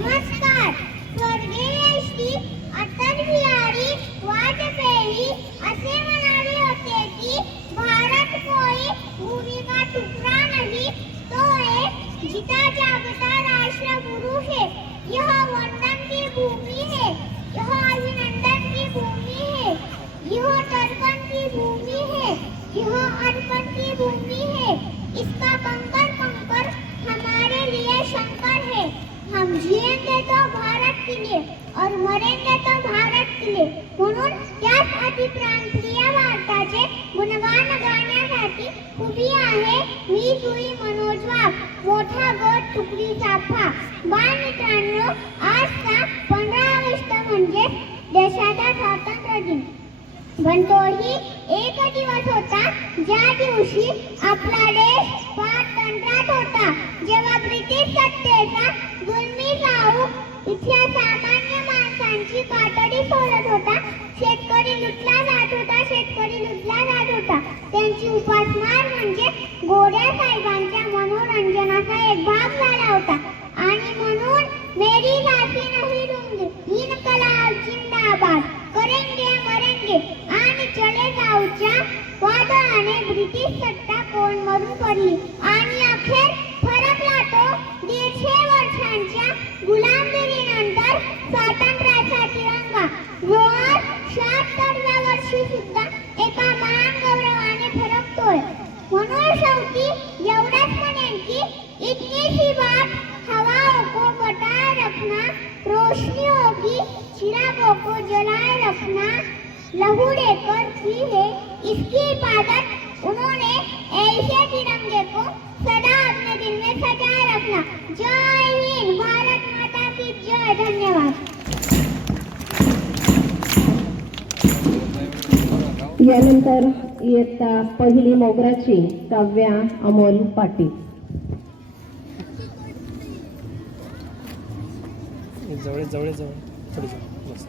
नमस्कार. स्वर्गीय श्री अटल बिहारी वाजपेयी असे म्हणाले होते की भारत कोई भूमि का टुकड़ा नहीं, तो एक जीता जागता राष्ट्र गुरु है. यह वंदन की भूमि है, यह अभिनंदन की भूमि है, यह तर्पण की भूमि है, यह अर्पण की भूमि है. इसका कंकर कंकर हमारे लिए शंकर है. हम जिएंगे तो भारत के लिए और मरेंगे तो भारत के लिए. म्हणून त्याच अतिप्रांतीय भारताचे गुणगान गाण्यासाठी उभी आहे मी जुई मनोज वाघ, मोठा गट तुकडी चाफा. बाळमित्रांनो, आजचा 15 ऑगस्ट म्हणजे देशाचा स्वातंत्र्य दिन. पण तोही एक दिवस होता ज्या दिवशी आपला देश पारतंत्र्यात होता, जेव्हा ब्रिटिश सत्तेचा जुलमी जाऊ इथल्या सामान्य माणसांची कातडी सोडत होता. शेतकरी लुटला जात होता, शेतकरी लुटला जात होता. त्यांची उपासमार म्हणजे गोड्या साहेबांच्या मनोरंजनाचा एक भाग झाला होता. आणि म्हणून मेरी झाशी नहीं दूंगी, इनकलाब जिंदाबाद, करेंगे मरेंगे आणि चले जाऊच्या वादळाने ब्रिटिश सत्ता कोलमडून पडली. आणि अखेर फरकला तो 150 वर्षांच्या गुलामगिरीनंतर स्वातंत्र्याचा तिरंगा, जो आज 76व्या वर्षी सुद्धा एका महान गौरवाने फरकतोय. म्हणून शेवटी एवढंच म्हणेन की इतनी सी बात हवाओं को बटाए रखना, रोशनी होगी चिरागों को जलाए रखना. लहू देकर की है इसकी हिफाजत उन्होंने ऐसे तिरंगे को सदा अपने दिल में सजाए रखना. जय हिंद, भारत माता की जय. धन्यवाद. यानंतर इयत्ता पहिली मोगराची काव्या अमोल पाटील. जवळ जवळ जवळ थोडी बस.